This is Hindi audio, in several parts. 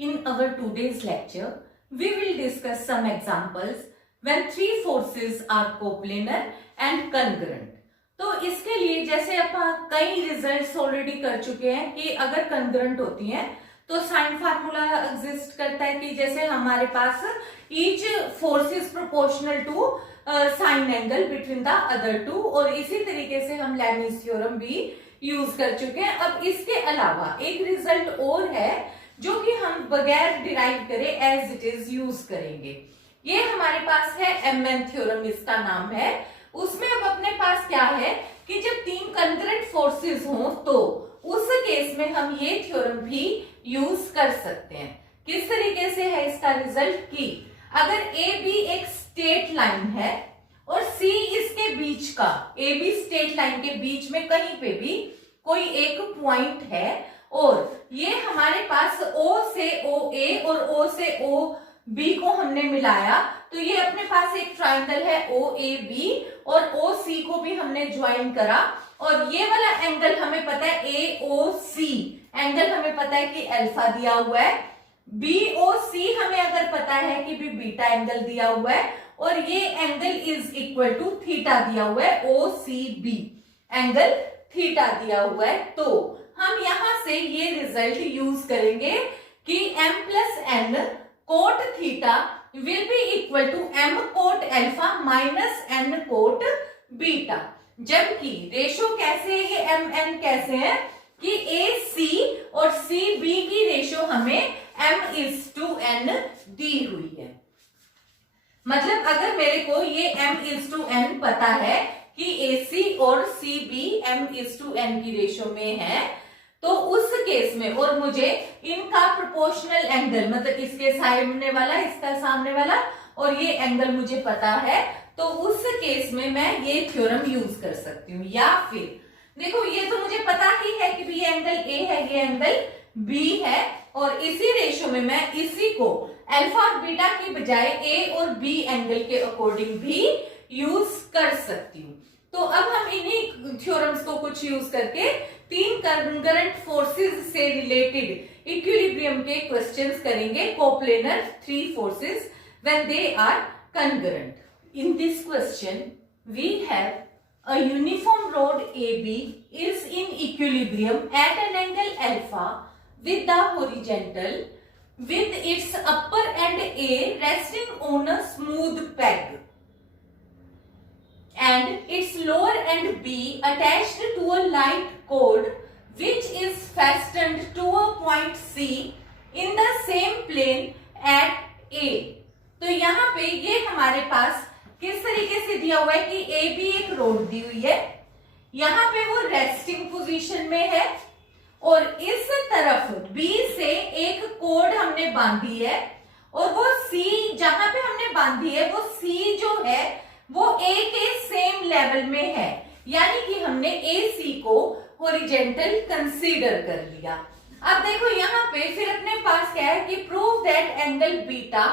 In our today's lecture, we will discuss some examples when three forces are coplanar and concurrent. तो इसके लिए जैसे अपन कई रिजल्ट्स ऑलरेडी कर चुके हैं कि अगर कंकरेंट होती हैं तो साइन फार्मूला एग्जिस्ट करता है कि जैसे हमारे पास each force is proportional to sine angle between the other two, और इसी तरीके से हम लेबनिज थ्योरम भी यूज कर चुके हैं। अब इसके अलावा एक रिजल्ट और है जो कि हम बगैर डिराइव करे एज इट इज यूज करेंगे। ये हमारे पास है एमएन थ्योरम, इसका नाम है। उसमें अब अपने पास क्या है कि जब तीन कंकरेंट फोर्सेस हों तो उस केस में हम ये थ्योरम भी यूज कर सकते हैं। किस तरीके से है इसका रिजल्ट कि अगर ए बी एक स्ट्रेट लाइन है और सी इसके बीच का, ए बी स्ट्रेट लाइन के बीच में कहीं पे भी कोई एक पॉइंट है और ये हमारे पास O से OA और O से OB को हमने मिलाया तो ये अपने पास एक ट्रायंगल है OAB, और OC को भी हमने ज्वाइन करा और ये वाला एंगल हमें पता है AOC एंगल हमें पता है कि अल्फा दिया हुआ है, BOC हमें अगर पता है कि भी बीटा एंगल दिया हुआ है, और ये angle is equal to theta दिया हुआ है, OCB एंगल थीटा दिया हुआ है। तो हम यहां से ये रिजल्ट यूज करेंगे कि m plus n cot theta will be equal to m cot alpha minus n cot beta, जबकि रेशो कैसे है, ये m n कैसे है कि AC और CB की रेशो हमें m:n दी हुई है। मतलब अगर मेरे को ये m:n पता है कि AC और CB m:n की रेशो में है, तो उस केस में और मुझे इनका प्रोपोर्शनल एंगल मतलब इसके सामने वाला इसका सामने वाला और ये एंगल मुझे पता है, तो उस केस में मैं ये थ्योरम यूज कर सकती हूँ। या फिर देखो ये तो मुझे पता ही है कि ये एंगल A है, ये एंगल B है, और इसी रेशो में मैं इसी को अल्फा और बीटा की बजाय A और B एंगल के अकॉर्डिंग भी यूज कर सकती हूँ। तो अब हम इन्हीं थ्योरम्स को कुछ यूज करके तीन कंकरेंट फोर्सेस से रिलेटेड इक्विलिब्रियम के क्वेश्चंस करेंगे, coplanar three forces when they are concurrent. In this question we have a uniform rod AB is in equilibrium at an angle alpha with the horizontal with its upper end A resting on a smooth peg and its lower end B attached to a light cord which is fastened to a point C in the same plane at A। तो यहाँ पे ये हमारे पास किस तरीके से दिया हुआ है कि AB एक रोड दी हुई है, यहाँ पे वो रेस्टिंग पोजीशन में है और इस तरफ B से एक कोड हमने बांधी है और वो C जहां पे हमने बांधी है वो C जो है वो A के सेम लेवल में है, यानी कि हमने AC को हॉरिजॉन्टल कंसीडर कर लिया। अब देखो यहाँ पे फिर अपने पास क्या है कि prove that angle beta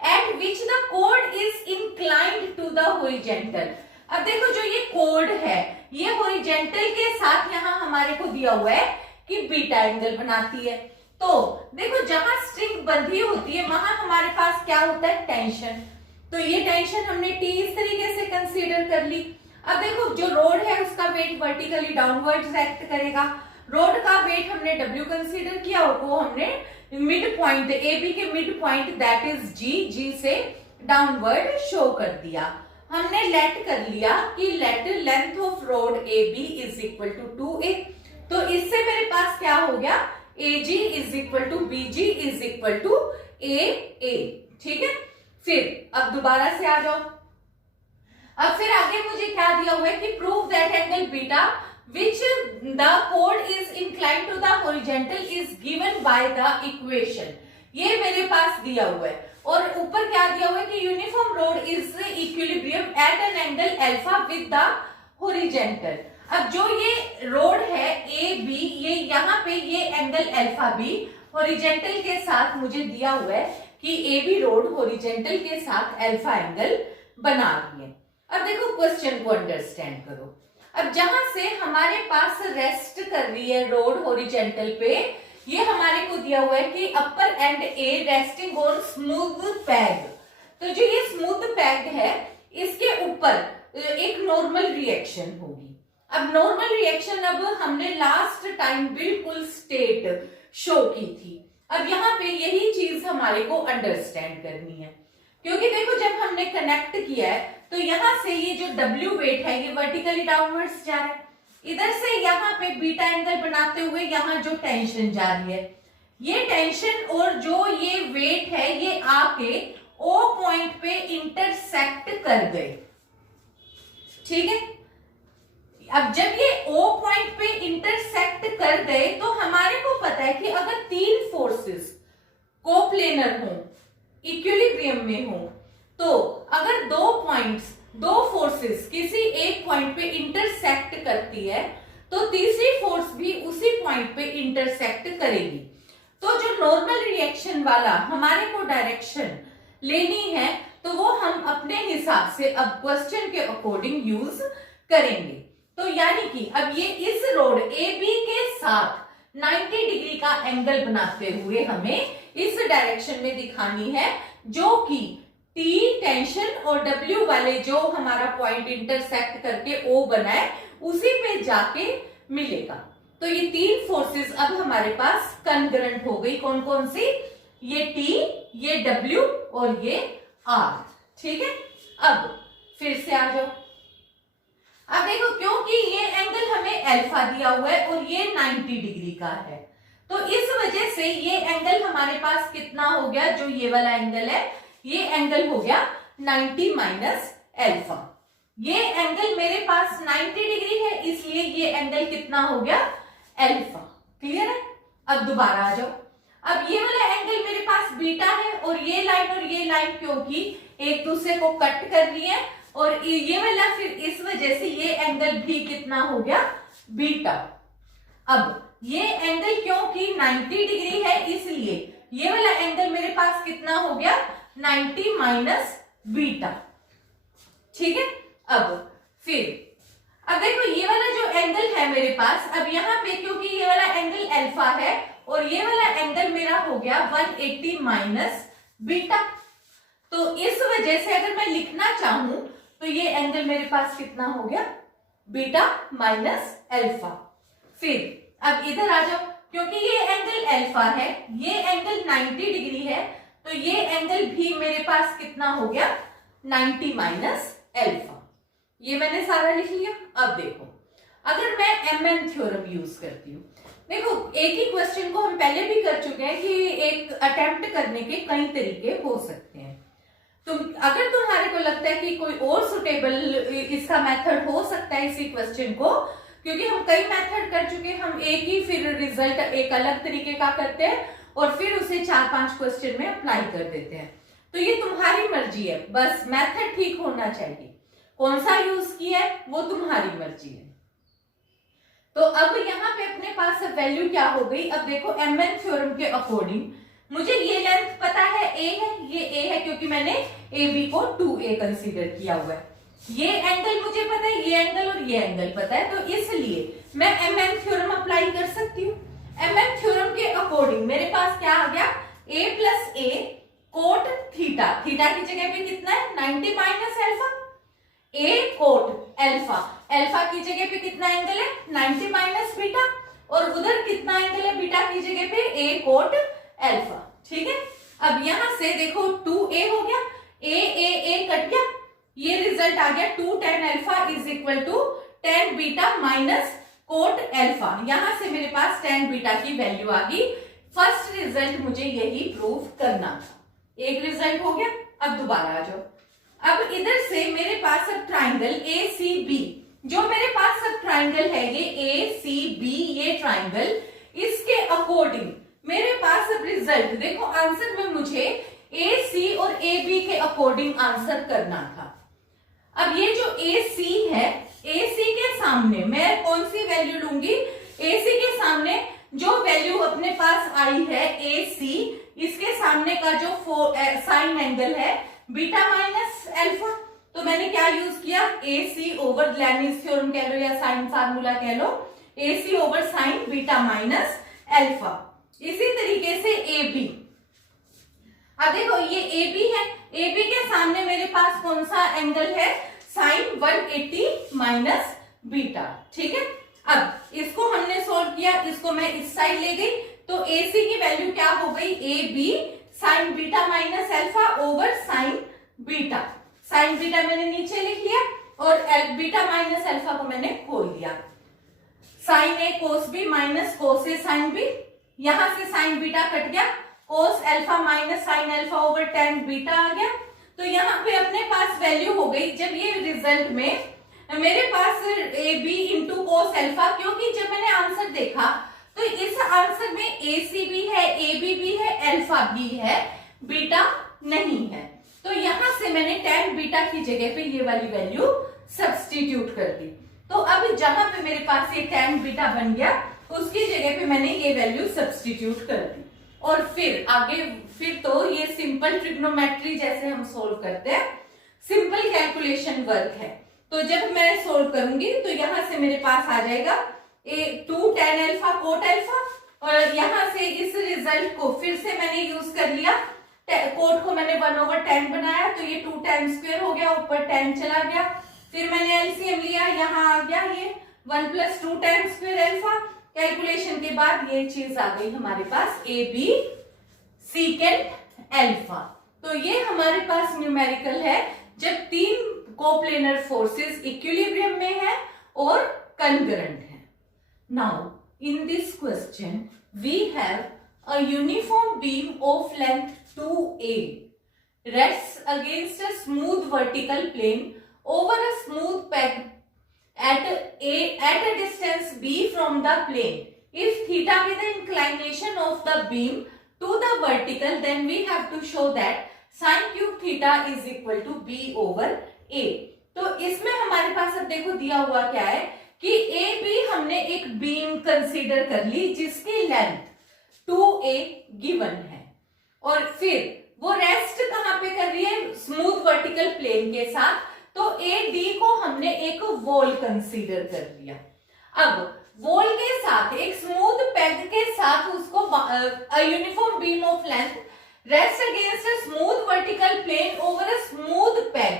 at which the cord is inclined to the horizontal. अब देखो जो ये कोड है ये हॉरिजॉन्टल के साथ यहाँ हमारे को दिया हुआ है कि बीटा एंगल बनाती है। तो देखो जहां स्ट्रिंग बंधी होती है वहां हमारे पास क्या होता है, टेंशन। तो ये टेंशन हमने T इस तरीके से कंसीडर कर ली। अब देखो जो रोड है उसका वेट वर्टिकली डाउनवर्ड्स एक्ट करेगा, रोड का वेट हमने W कंसीडर किया और वो हमने मिड पॉइंट AB के mid point that is G से डाउनवर्ड शो कर दिया। हमने लेट कर लिया कि let length of rod AB is equal to 2A। तो इससे मेरे पास क्या हो गया, AG is equal to BG is equal to AA। ठीक है, फिर अब दोबारा से आ जाओ। अब फिर आगे मुझे क्या दिया हुआ है कि prove that angle beta which the cord is inclined to the horizontal is given by the equation. ये मेरे पास दिया हुआ है और ऊपर क्या दिया हुआ है कि uniform road is equilibrium at an angle alpha with the horizontal. अब जो ये रोड है AB, ये यहाँ पे ये एंगल अल्फा B हॉरिजॉन्टल के साथ मुझे दिया हुआ है कि AB रोड हॉरिजॉन्टल के साथ अल्फा एंगल बना रही है। अब देखो क्वेश्चन को अंडरस्टैंड करो। अब जहां से हमारे पास रेस्ट कर रही है रोड हॉरिजॉन्टल पे, ये हमारे को दिया हुआ है कि upper end A resting on smooth peg. तो जो ये स्मूथ पैग है इसके ऊपर एक नॉर्मल रिएक्शन होगी। अब नॉर्मल रिएक्शन अब हमने लास्ट टाइम बिल्कुल स्टेट शो की थी। अब यहाँ पे यही चीज हमारे को अंडरस्टैंड करनी है, क्योंकि देखो जब हमने कनेक्ट किया है तो यहाँ से ये जो W वेट है ये वर्टिकली डाउनवर्ड्स जा रहा है, इधर से यहाँ पे बीटा एंगल बनाते हुए यहाँ जो टेंशन जा रही है, ये टेंशन और जो ये वेट है ये आके O पॉइंट पे इंटरसेक्ट कर गए। ठीक है, अब जब ये O पॉइंट पे इंटरसेक्ट कर गए तो हमारे को पता है कि अगर तीन फोर्सेस कोप्लेनर हो, इक्विलिब्रियम में हो, तो अगर दो फोर्सेस किसी एक पॉइंट पे इंटरसेक्ट करती है तो तीसरी फोर्स भी उसी पॉइंट पे इंटरसेक्ट करेगी। तो जो नॉर्मल रिएक्शन वाला हमारे को डायरेक्शन लेनी है तो वो हम अपने हिसाब से अब क्वेश्चन के अकॉर्डिंग यूज करेंगे। तो यानी कि अब ये इस रोड AB के साथ 90 डिग्री का एंगल बनाते हुए हमें इस डायरेक्शन में दिखानी है, जो कि T टेंशन और W वाले जो हमारा पॉइंट इंटरसेक्ट करके O बना है उसी पे जाके मिलेगा। तो ये तीन फोर्सेस अब हमारे पास कनग्रेंट हो गई। कौन कौन सी? ये T, ये W और ये R। ठीक है, अब फिर से आ जाओ। अब देखो क्योंकि ये एंगल हमें अल्फा दिया हुआ है और ये 90 डिग्री का है, तो इस वजह से ये एंगल हमारे पास कितना हो गया, जो ये वाला एंगल है ये एंगल हो गया 90 माइनस अल्फा। ये एंगल मेरे पास 90 डिग्री है, इसलिए ये एंगल कितना हो गया, अल्फा। क्लियर है? अब दोबारा आ जाओ। अब ये वाला एंगल मेरे पास बीटा है और ये लाइन क्योंकि एक दूसरे को कट कर रही है और ये वाला फिर इस वजह से ये एंगल भी कितना हो गया, बीटा। अब ये एंगल क्योंकि 90 डिग्री है इसलिए ये वाला एंगल मेरे पास कितना हो गया, 90 माइनस बीटा। ठीक है, अब देखो ये वाला जो एंगल है मेरे पास, अब यहाँ पे क्योंकि ये वाला एंगल अल्फा है और ये वाला एंगल मेरा हो गया 180 माइनस बीटा। तो इस वजह से अगर मैं लिखना चाहूं तो ये एंगल मेरे पास कितना हो गया, बीटा माइनस अल्फा। फिर अब इधर आ जाओ, क्योंकि ये एंगल अल्फा है, ये एंगल 90 डिग्री है, तो ये एंगल भी मेरे पास कितना हो गया, 90 माइनस अल्फा। ये मैंने सारा लिख लिया। अब देखो अगर मैं MN थ्योरम यूज करती हूँ, देखो एक ही क्वेश्चन को हम पहले भी कर चुके हैं कि एक अटेम्प्ट करने के कई तरीके हो सकते हैं। अगर तुम्हारे को लगता है कि कोई और सुटेबल इसका मेथड हो सकता है इसी क्वेश्चन को, क्योंकि हम कई मेथड कर चुके हैं, हम एक ही फिर रिजल्ट एक अलग तरीके का करते हैं और फिर उसे 4-5 क्वेश्चन में अप्लाई कर देते हैं। तो ये तुम्हारी मर्जी है, बस मेथड ठीक होना चाहिए। कौन सा यूज किया है वो तुम्हारी मर्जी है। तो अब यहाँ पे अपने पास वैल्यू क्या हो गई, अब देखो MN थ्योरम के अकॉर्डिंग मुझे ये लेंथ पता है A है, ये A है क्योंकि मैंने AB को 2A कंसीडर किया हुआ है। ये एंगल मुझे पता है, ये एंगल और ये एंगल पता है, तो इसलिए मैं MN थ्योरम अप्लाई कर सकती हूँ। MN थ्योरम के अकॉर्डिंग मेरे पास क्या आ गया, A plus A cot theta, theta की जगह पे कितना है, 90 minus alpha, A cot alpha, alpha की जगह पे कितना एंगल है, 90 माइनस बीटा, और उधर कितना एंगल है बीटा की जगह पे, A कोट अल्फा। ठीक है, अब यहां से देखो 2A हो गया, A कट गया, ये रिजल्ट आ गया 2 tan alpha is equal to tan beta minus cot alpha. यहां से मेरे पास tan बीटा की वैल्यू आ गई। फर्स्ट रिजल्ट मुझे यही प्रूव करना था, एक रिजल्ट हो गया। अब दोबारा आ जाओ। अब इधर से मेरे पास अब ट्राइंगल ACB, जो मेरे पास अब ट्राइंगल है ये ACB, ये ट्राइंगल, इसके अकॉर्डिंग मेरे पास अब रिजल्ट देखो, आंसर में मुझे AC और AB के अकॉर्डिंग आंसर करना था। अब ये जो AC है, AC के सामने मैं कौन सी वैल्यू लूंगी, AC के सामने जो वैल्यू अपने पास आई है AC, इसके सामने का जो साइन एंगल है बीटा माइनस अल्फा, तो मैंने क्या यूज किया, AC ओवर लेबनिज थ्योरम कह लो या साइन फार्मूला कह लो, AC over sine beta minus alpha. इसी तरीके से ए बी, अब देखो ये ए बी है, ए बी के सामने मेरे पास कौन सा एंगल है, साइन 180 माइनस बीटा, ठीक है। अब इसको हमने सोल्व किया, इसको मैं इस साइड ले गई, तो ए सी की वैल्यू क्या हो गई, A B sine beta minus alpha over sine beta, sine beta मैंने नीचे लिख लिया और बीटा माइनस अल्फा को मैंने खोल दिया, sine A cos B minus cos A sine B, यहां से साइन बीटा कट गया, cos alpha minus sine alpha over tan beta आ गया। तो यहाँ पे अपने पास वैल्यू हो गई, जब ये रिजल्ट में मेरे पास A B into cos alpha, क्योंकि जब मैंने आंसर देखा तो इस आंसर में ए सी भी है, ए बी भी है, अल्फा भी है, बीटा नहीं है। तो यहां से मैंने टेन बीटा की जगह पे ये वाली वैल्यू सब्स्टिट्यूट कर दी। तो अब जहां पे मेरे पास ये टेन बीटा बन गया, उसकी जगह पे मैंने ये वैल्यू सब्स्टिट्यूट कर दी और फिर आगे, फिर तो ये सिंपल ट्रिग्नोमेट्री जैसे हम सोल्व करते हैं, सिंपल कैलकुलेशन वर्क है। तो जब मैं सोल्व करूंगी तो यहां से मेरे पास आ जाएगा two tan alpha cot alpha, और यहां से इस रिजल्ट को फिर से मैंने यूज कर लिया, कोट को मैंने 1/10 बनाया, तो ये 2 टाइम स्क्वायर हो गया, ऊपर 10 चला गया, फिर मैंने एलसीएम लिया, यहाँ आ गया ये 1 + 2 टाइम स्क्वायर अल्फा, कैलकुलेशन के बाद ये चीज आ गई हमारे पास ए बी सीकेंट अल्फा। तो ये हमारे पास न्यूमेरिकल है जब तीन कोप्लेनर फोर्सेस इक्विलिब्रियम में है और कंकरेंट है। Now in this question we have a uniform beam of length 2a rests against a smooth vertical plane over a smooth peg at a distance b from the plane. If theta be the inclination of the beam to the vertical, then we have to show that sin cube theta is equal to b over a. तो इसमें हमारे पास अब देखो दिया हुआ क्या है कि ए बी हमने एक बीम कंसीडर कर ली जिसकी लेंथ 2a गिवन है, और फिर वो रेस्ट कहां पे कर रही है, स्मूथ वर्टिकल प्लेन के साथ, तो ए डी को हमने एक वॉल कंसीडर कर लिया। अब वॉल के साथ एक स्मूथ पेग के साथ उसको uniform beam of length rest against a smooth vertical plane over a smooth peg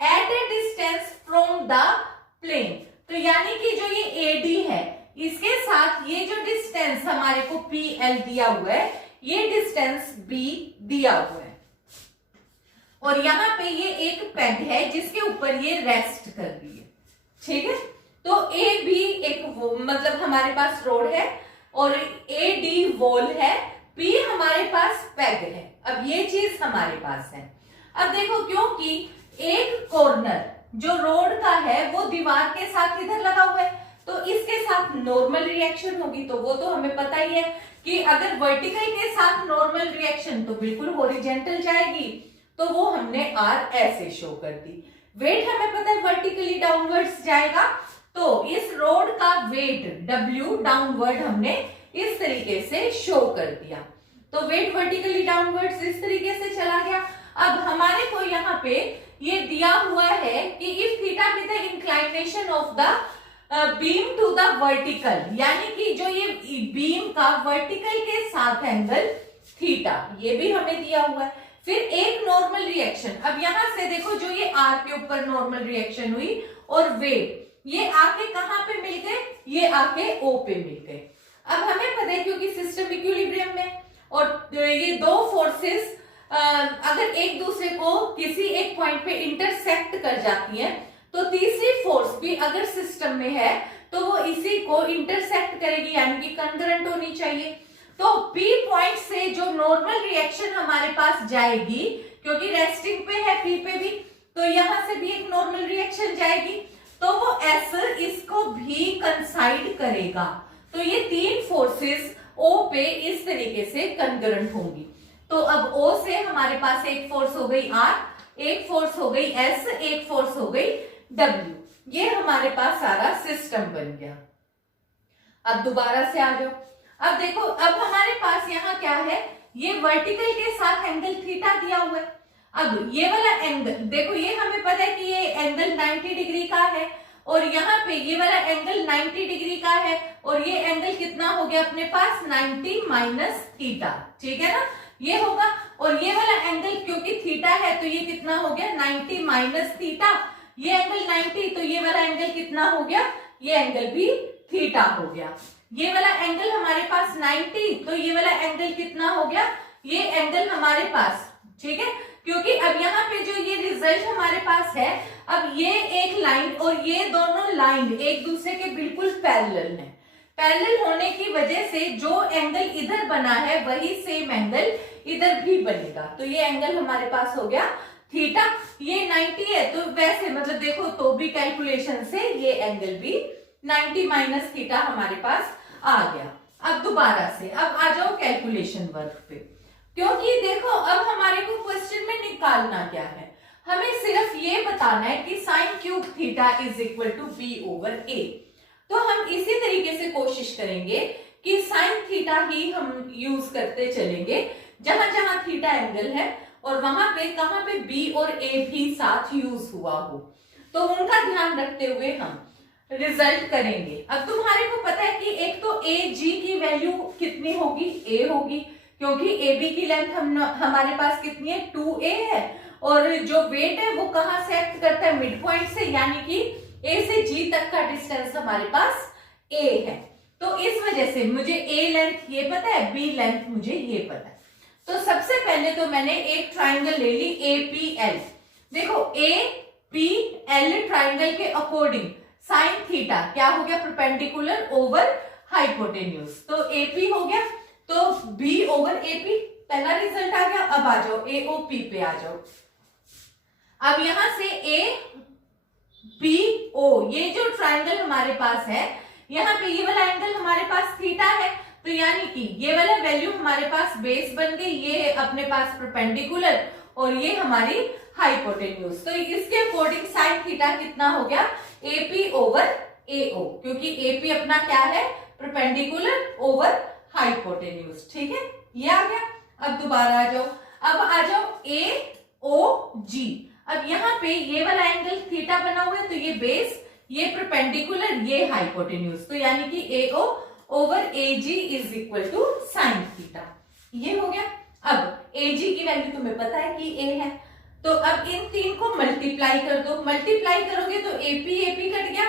at a distance from the plane. तो यानी कि जो ये एडी है इसके साथ ये जो डिस्टेंस हमारे को पी एल दिया हुआ है, ये डिस्टेंस बी दिया हुआ है, और यहाँ पे ये एक पेग है जिसके ऊपर ये रेस्ट कर रही है, ठीक है। तो ए बी एक मतलब हमारे पास रोड है और ए डी वॉल है, पी हमारे पास पेग है। अब ये चीज हमारे पास है। अब देखो क्योंकि एक कॉर्नर जो रोड का है वो दीवार के साथ इधर लगा हुआ है, तो इसके साथ नॉर्मल रिएक्शन होगी, तो वो तो हमें पता ही है कि अगर वर्टिकल के साथ नॉर्मल रिएक्शन तो बिल्कुल हॉरिजॉन्टल जाएगी, तो वो हमने आर ऐसे शो कर दी। वेट हमें पता है वर्टिकली डाउनवर्ड्स जाएगा, तो इस रोड का वेट डब्ल्यू डाउनवर्ड हमने इस तरीके से शो कर दिया, तो वेट वर्टिकली डाउनवर्ड्स इस तरीके से चला गया। अब हमारे को यहाँ पे ये दिया हुआ है कि if theta be the inclination of the beam to the vertical, यानी कि जो ये बीम का वर्टिकल के साथ एंगल थीटा, ये भी हमें दिया हुआ है। फिर एक नॉर्मल रिएक्शन, अब यहां से देखो जो ये आर के ऊपर नॉर्मल रिएक्शन हुई और वेट ये आके कहां पे मिल गए, ये आके ओ पे मिल गए। अब हमें पता है क्योंकि सिस्टम इक्विलिब्रियम में और ये दो फोर्सेस अगर एक दूसरे को किसी एक पॉइंट पे इंटरसेक्ट कर जाती है, तो तीसरी फोर्स भी अगर सिस्टम में है तो वो इसी को इंटरसेक्ट करेगी, यानी कि कंकरेंट होनी चाहिए। तो P पॉइंट से जो नॉर्मल रिएक्शन हमारे पास जाएगी, क्योंकि रेस्टिंग पे है P पे भी, तो यहां से भी एक नॉर्मल रिएक्शन जाएगी, तो वो S इसको भी कंसाइड करेगा। तो ये तीन फोर्सेस O पे इस तरीके से कंकरेंट होंगी। तो अब O से हमारे पास एक फोर्स हो गई R, एक फोर्स हो गई S, एक फोर्स हो गई W। ये हमारे पास सारा सिस्टम बन गया। अब दोबारा से आ जाओ। अब देखो, अब हमारे पास यहाँ क्या है, ये वर्टिकल के साथ एंगल थीटा दिया हुआ है। अब ये वाला एंगल देखो, ये हमें पता है कि ये एंगल 90 डिग्री का है, और यहाँ पे ये वाला एंगल 90 डिग्री का है और ये एंगल कितना हो गया अपने पास 90 माइनस थीटा, ठीक है ना, ये होगा। और ये वाला एंगल क्योंकि थीटा है तो ये कितना हो गया 90 माइनस थीटा, ये एंगल 90 तो ये वाला एंगल कितना हो गया, ये एंगल भी थीटा हो गया। ये वाला एंगल हमारे पास 90 तो ये वाला एंगल कितना हो गया, ये एंगल हमारे पास, ठीक है, क्योंकि अब यहाँ पे जो ये रिजल्ट हमारे पास है, अब ये एक लाइन और ये दोनों लाइन एक दूसरे के बिल्कुल पैरेलल है। पैरेलल होने की वजह से जो एंगल इधर बना है वही सेम एंगल इधर भी बनेगा। तो ये एंगल हमारे पास हो गया थीटा, ये 90 है तो वैसे मतलब देखो तो भी कैलकुलेशन से ये एंगल भी 90 माइनस थीटा हमारे पास आ गया। अब दोबारा से अब आ जाओ कैलकुलेशन वर्क पे, क्योंकि देखो अब हमारे को क्वेश्चन में निकालना क्या है, हमें सिर्फ ये बताना है कि sine cube theta is equal to B over A. तो हम इसी तरीके से कोशिश करेंगे कि साइन थीटा ही हम यूज करते चलेंगे, जहां जहां थीटा एंगल है और वहां पे कहां पे बी और ए भी साथ यूज हुआ हो, तो उनका ध्यान रखते हुए हम रिजल्ट करेंगे। अब तुम्हारे को पता है कि एक तो ए जी की वैल्यू कितनी होगी, ए होगी, क्योंकि ए बी की लेंथ हमारे पास कितनी है 2a है, और जो वेट है वो कहां से एक्ट करता है मिड पॉइंट से, यानी कि ए से जी तक का डिस्टेंस हमारे पास ए है। तो इस वजह से मुझे ए लेंथ ये पता है, बी लेंथ मुझे ये पता है। तो सबसे पहले तो मैंने एक ट्राइंगल ले ली ए पी एल। देखो ए पी एल ट्राइंगल के अकॉर्डिंग साइन थीटा क्या हो गया, परपेंडिकुलर ओवर हाइपोटेन्यूज, तो एपी हो गया, तो बी ओवर एपी पहला रिजल्ट आ गया। अब आ जाओ एओपी पे आ जाओ। अब यहां से ए बी ओ ये जो ट्राइंगल हमारे पास है, यहाँ पे ये वाला एंगल हमारे पास थीटा है, तो यानी कि ये वाला वैल्यू हमारे पास बेस बन गई, ये अपने पास परपेंडिकुलर और ये हमारी हाइपोटेन्यूज। तो इसके अकॉर्डिंग साइन थीटा कितना हो गया एपी ओवर एओ, क्योंकि एपी अपना क्या है परपेंडिकुलर ओवर हाइपोटेन्यूज, ठीक है, ये आ गया। अब दोबारा आ जाओ, अब आ जाओ ए ओ जी। अब यहाँ पे ये वाला एंगल थीटा बना हुआ है, तो ये बेस, ये परपेंडिकुलर, ये हाइपोटेन्यूज, तो यानी कि AO over A G is equal to sine theta, ये हो गया। अब ए जी की वैल्यू तुम्हें पता है कि ए है, तो अब इन तीन को मल्टीप्लाई कर दो, मल्टीप्लाई करोगे तो एपी एपी कट गया,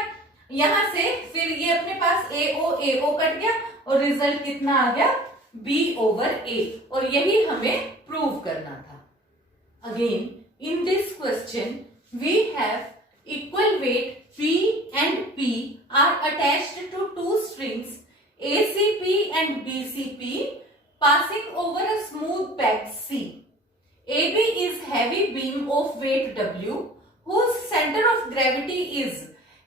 यहां से फिर ये अपने पास एओ कट गया और रिजल्ट कितना आ गया बी ओवर ए, और यही हमें प्रूव करना था। Again in this question we have equal weight P and P are attached to two strings ACP and BCP passing over a smooth peg C. AB is heavy beam of weight W whose center of gravity is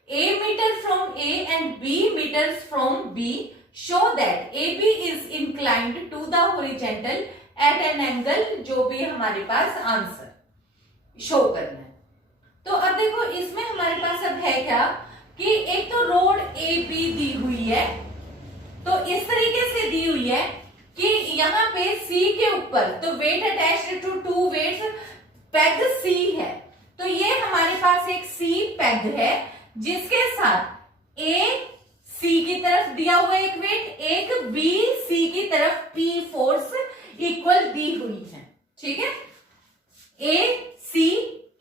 A meter from A and B meters from B. Show that AB is inclined to the horizontal at an angle, जो भी हमारे पास आंसर शो करना है। तो अब देखो इसमें हमारे पास अब है क्या कि एक तो रोड ए बी दी हुई है, तो इस तरीके से दी हुई है कि यहाँ पे सी के ऊपर तो weight attached to two weights, peg C है, तो ये हमारे पास एक सी पेग है जिसके साथ ए सी की तरफ दिया हुआ एक वेट, एक बी सी की तरफ पी फोर्स इक्वल दी हुई है, ठीक है, ए सी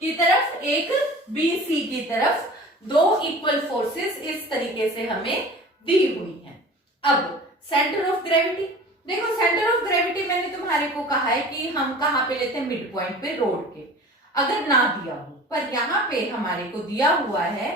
की तरफ एक बी सी की तरफ दो इक्वल फोर्सेस इस तरीके से हमें दी हुई हैं। अब सेंटर ऑफ ग्रेविटी, देखो सेंटर ऑफ ग्रेविटी मैंने तुम्हारे को कहा है कि हम कहां पे लेते हैं मिड पॉइंट पे रोड के, अगर ना दिया हो, पर यहाँ पे हमारे को दिया हुआ है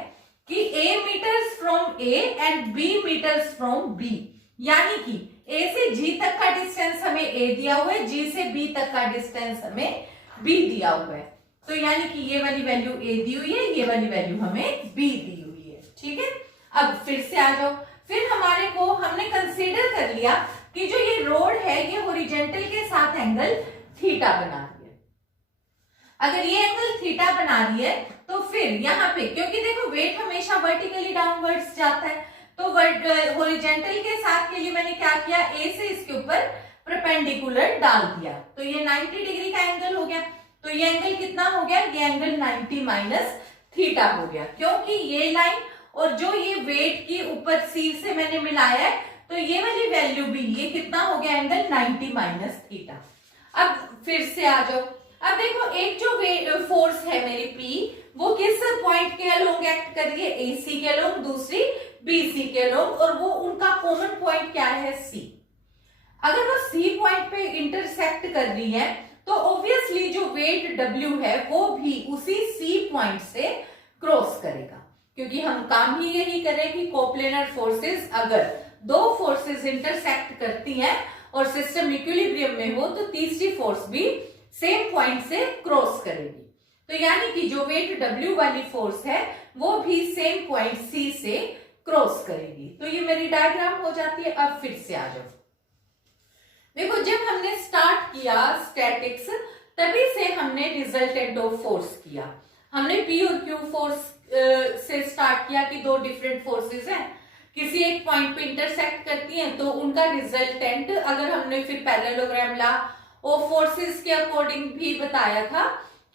कि A metres from A and B metres from B, यानी कि A से G तक का डिस्टेंस हमें A दिया हुआ है, G से B तक का डिस्टेंस हमें B दिया हुआ है, तो यानी कि ये वाली वैल्यू A दी हुई है, ये वाली वैल्यू हमें B दी हुई है, ठीक है। अब फिर से आ जाओ, फिर हमारे को हमने कंसीडर कर लिया कि जो ये रोड है ये हॉरिजॉन्टल के साथ एंगल थीटा बना रही है। अगर ये एंगल थीटा बना रही है तो फिर यहाँ पे क्योंकि देखो वेट हमेशा वर्टिकली डाउनवर्ड्स जाता है, तो हॉरिजॉन्टल के साथ के लिए मैंने क्या किया, ए से इसके ऊपर परपेंडिकुलर डाल दिया, तो ये 90 डिग्री का एंगल हो गया, तो ये एंगल कितना हो गया, ये एंगल 90 माइनस थीटा हो गया, क्योंकि ये लाइन और जो ये वेट की ऊपर सी से मैंने मिलाया है, तो ये वाली वैल्यू भी, ये कितना हो गया एंगल 90 माइनस थीटा। अब फिर से आ जाओ। अब देखो एक जो फोर्स है मेरी P, वो किस पॉइंट के अलोंग एक्ट कर रही है, AC के अलोंग, दूसरी BC के अलोंग, और वो उनका कॉमन पॉइंट क्या है, C। अगर वो C पॉइंट पे इंटरसेक्ट कर रही है तो ऑब्वियसली जो वेट W है वो भी उसी C पॉइंट से क्रॉस करेगा, क्योंकि हम काम ही यही करें कि कोप्लेनर फोर्सेस, अगर दो फोर्सेस इंटरसेक्ट करती हैं और सिस्टम इक्विलिब्रियम में हो, तो तीसरी फोर्स भी सेम पॉइंट से क्रॉस करेगी। तो यानी कि जो वेट W वाली फोर्स है वो भी सेम पॉइंट C से क्रॉस करेगी। तो ये मेरी डायग्राम हो जाती है। अब फिर से आ जाओ। देखो जब हमने स्टार्ट किया स्टैटिक्स, तभी से हमने रिजल्टेंट ऑफ फोर्स किया। हमने P और Q फोर्स से स्टार्ट किया कि दो डिफरेंट फोर्सेस हैं, किसी एक पॉइंट पे इंटरसेक्ट करती हैं, तो उनका रिजल्टेंट, अगर हमने फिर पैरेललोग्राम लॉ ऑफ फोर्सेस के अकॉर्डिंग भी बताया था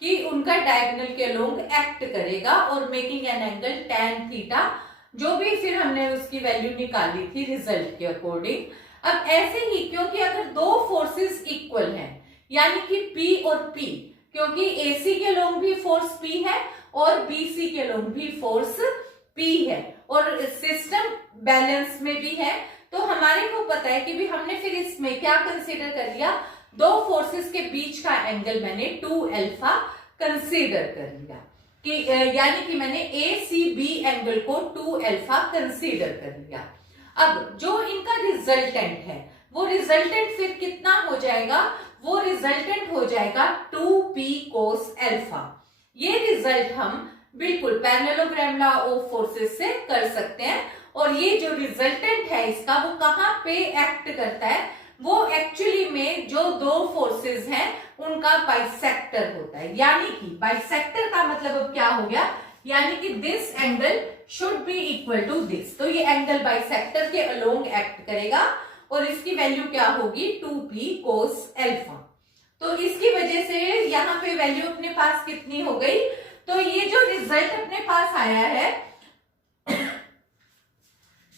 कि उनका डायगोनल के अलोंग एक्ट करेगा और making an angle tan theta, जो भी फिर हमने उसकी वैल्यू निकाली थी रिजल्ट के अकॉर्डिंग। अब ऐसे ही, क्योंकि अगर दो फोर्सेस इक्वल हैं, यानी कि P और P, क्योंकि AC के अलोंग भी फोर्स P है और BC के अलोंग भी फोर्स P है, और सिस्टम बैलेंस में भी है, तो हमारे को पता है कि भी हमने फिर इसमें क्या कंसीडर कर लिया, दो फोर्सेस के बीच का एंगल मैंने 2 अल्फा कंसीडर कर लिया, कि यानी कि मैंने ACB एंगल को 2 अल्फा कंसीडर कर लिया। अब जो इनका रिजल्टेंट है, वो रिजल्टेंट फिर कितना हो जाएगा, वो रिजल्टेंट हो जाएगा 2P cos अल्फा। ये रिजल्ट हम बिल्कुल पैरेललोग्राम लॉ ऑफ फोर्सेस से कर सकते हैं, और ये जो रिजल्टेंट है इसका, वो कहाँ पे एक्ट करता है, वो एक्चुअली में जो दो फोर्सेस हैं उनका बाइसेक्टर होता है। यानी कि बाइसेक्टर का मतलब अब क्या हो गया, यानी कि this angle should be equal to this, तो ये एंगल बाइसेक्टर के अलोंग एक्ट करेगा, और इसकी वैल्यू क्या होगी, 2P cos अल्फा। तो इसकी वजह से यहाँ पे वैल्यू अपने पास कितनी हो गई, तो ये जो रिजल्ट अपने पास आया है,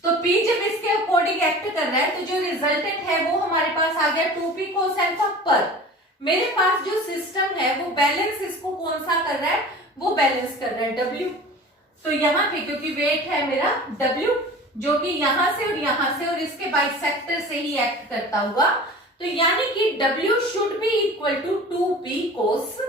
तो P जब इसके अकॉर्डिंग एक्ट कर रहा है, तो जो रिजल्टेंट है वो हमारे पास आ गया 2P cos अल्फा। पर मेरे पास जो सिस्टम है वो बैलेंस इसको कौन सा कर रहा है, वो बैलेंस कर रहा है W। तो यहाँ पे क्योंकि वेट है मेरा W, जो कि यहां से और इसके बाइसेक्टर से ही एक्ट करता हुआ, तो यानी कि W should be equal to 2P cos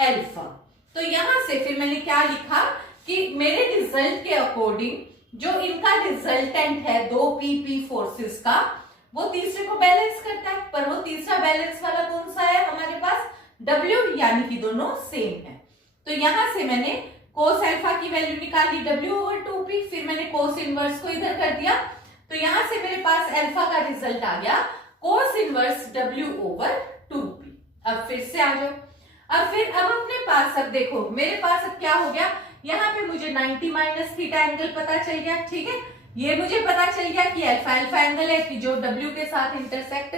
alpha. तो यहां से फिर मैंने क्या लिखा कि मेरे रिजल्ट के अकॉर्डिंग जो इनका रिजल्टेंट है दो PP फोर्सेस का, वो तीसरे को बैलेंस करता है, पर वो तीसरा बैलेंस वाला कौन सा है हमारे पास, W, यानी कि दोनों सेम है। तो यहां से मैंने cos अल्फा की वैल्यू निकाली W ओवर 2P, फिर मैंने cos इनवर्स को इधर कर दिया, तो यहां से मेरे पास अल्फा का रिजल्ट आ गया cos inverse W over 2P। अब फिर से आ जाओ। अब अपने पास, अब देखो मेरे पास अब क्या हो गया, यहाँ पे मुझे 90 माइनस थीटा एंगल पता चल गया, ठीक है। ये मुझे पता चल गया कि अल्फा अल्फा एंगल है, कि जो W के साथ इंटरसेक्ट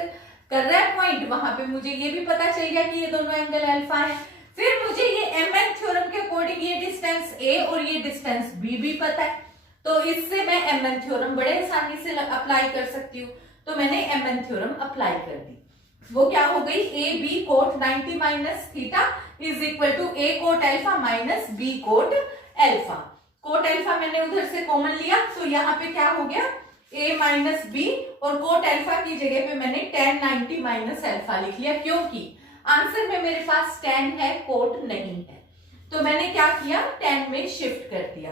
कर रहा है पॉइंट, वहां पे मुझे ये भी पता चल गया कि ये दोनों एंगल अल्फा है। फिर मुझे ये MN थ्योरम के अकॉर्डिंग ये डिस्टेंस A और ये डिस्टेंस B भी पता है, तो इससे मैं MN थ्योरम बड़े आसानी से अप्लाई कर सकती हूँ। तो मैंने MN थ्योरम अप्लाई कर दी, वो क्या हो गई, AB cot 90 minus theta is equal to A cot alpha minus B cot alpha. Cot alpha मैंने उधर से कॉमन लिया, तो यहाँ पे क्या हो गया, A माइनस B, और कोट अल्फा की जगह पे मैंने tan 90 माइनस अल्फा लिख लिया, क्योंकि आंसर में मेरे पास tan है, कोट नहीं है। तो मैंने क्या किया, tan में शिफ्ट कर दिया।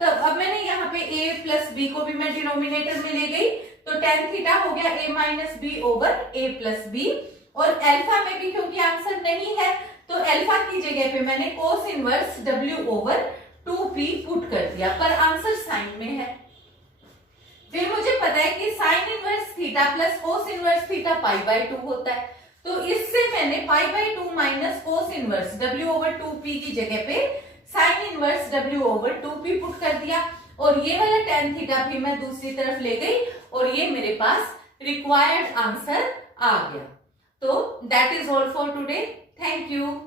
तो अब मैंने यहाँ पे A प्लस B को भी मैं डिनोमिनेटर में ले गई, तो tan थीटा हो गया A minus B over A plus B, और अल्फा में भी क्योंकि आंसर नहीं है, तो अल्फा की जगह पे मैंने cos inverse W over 2P put कर दिया, पर आंसर साइन में है। फिर मुझे पता है कि sine inverse theta plus cos inverse theta π/2 होता है, तो इससे मैंने π/2 minus cos inverse W over 2P की जगह पे sine inverse W over 2P put कर दिया, और ये वाला tan थीटा भी मैं दूसरी तरफ ले गई, और ये मेरे पास रिक्वायर्ड आंसर आ गया। तो that is all for today, thank you.